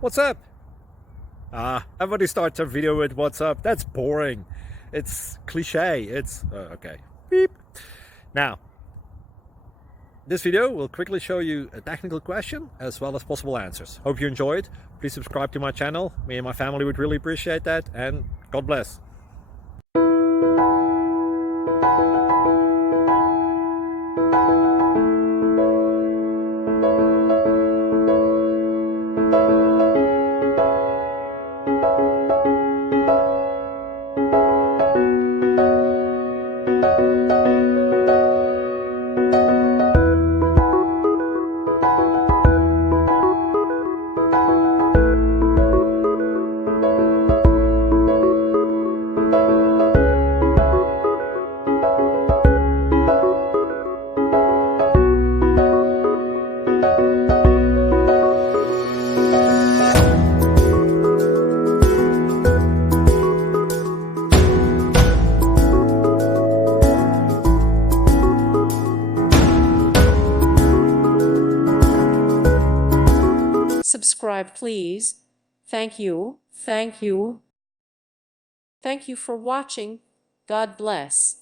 What's up? Everybody starts a video with what's up. That's boring. It's cliche. It's okay. Beep. Now, this video will quickly show you a technical question as well as possible answers. Hope you enjoyed. Please subscribe to my channel. Me and my family would really appreciate that, and God bless. Subscribe, please. Thank you. Thank you. Thank you for watching. God bless.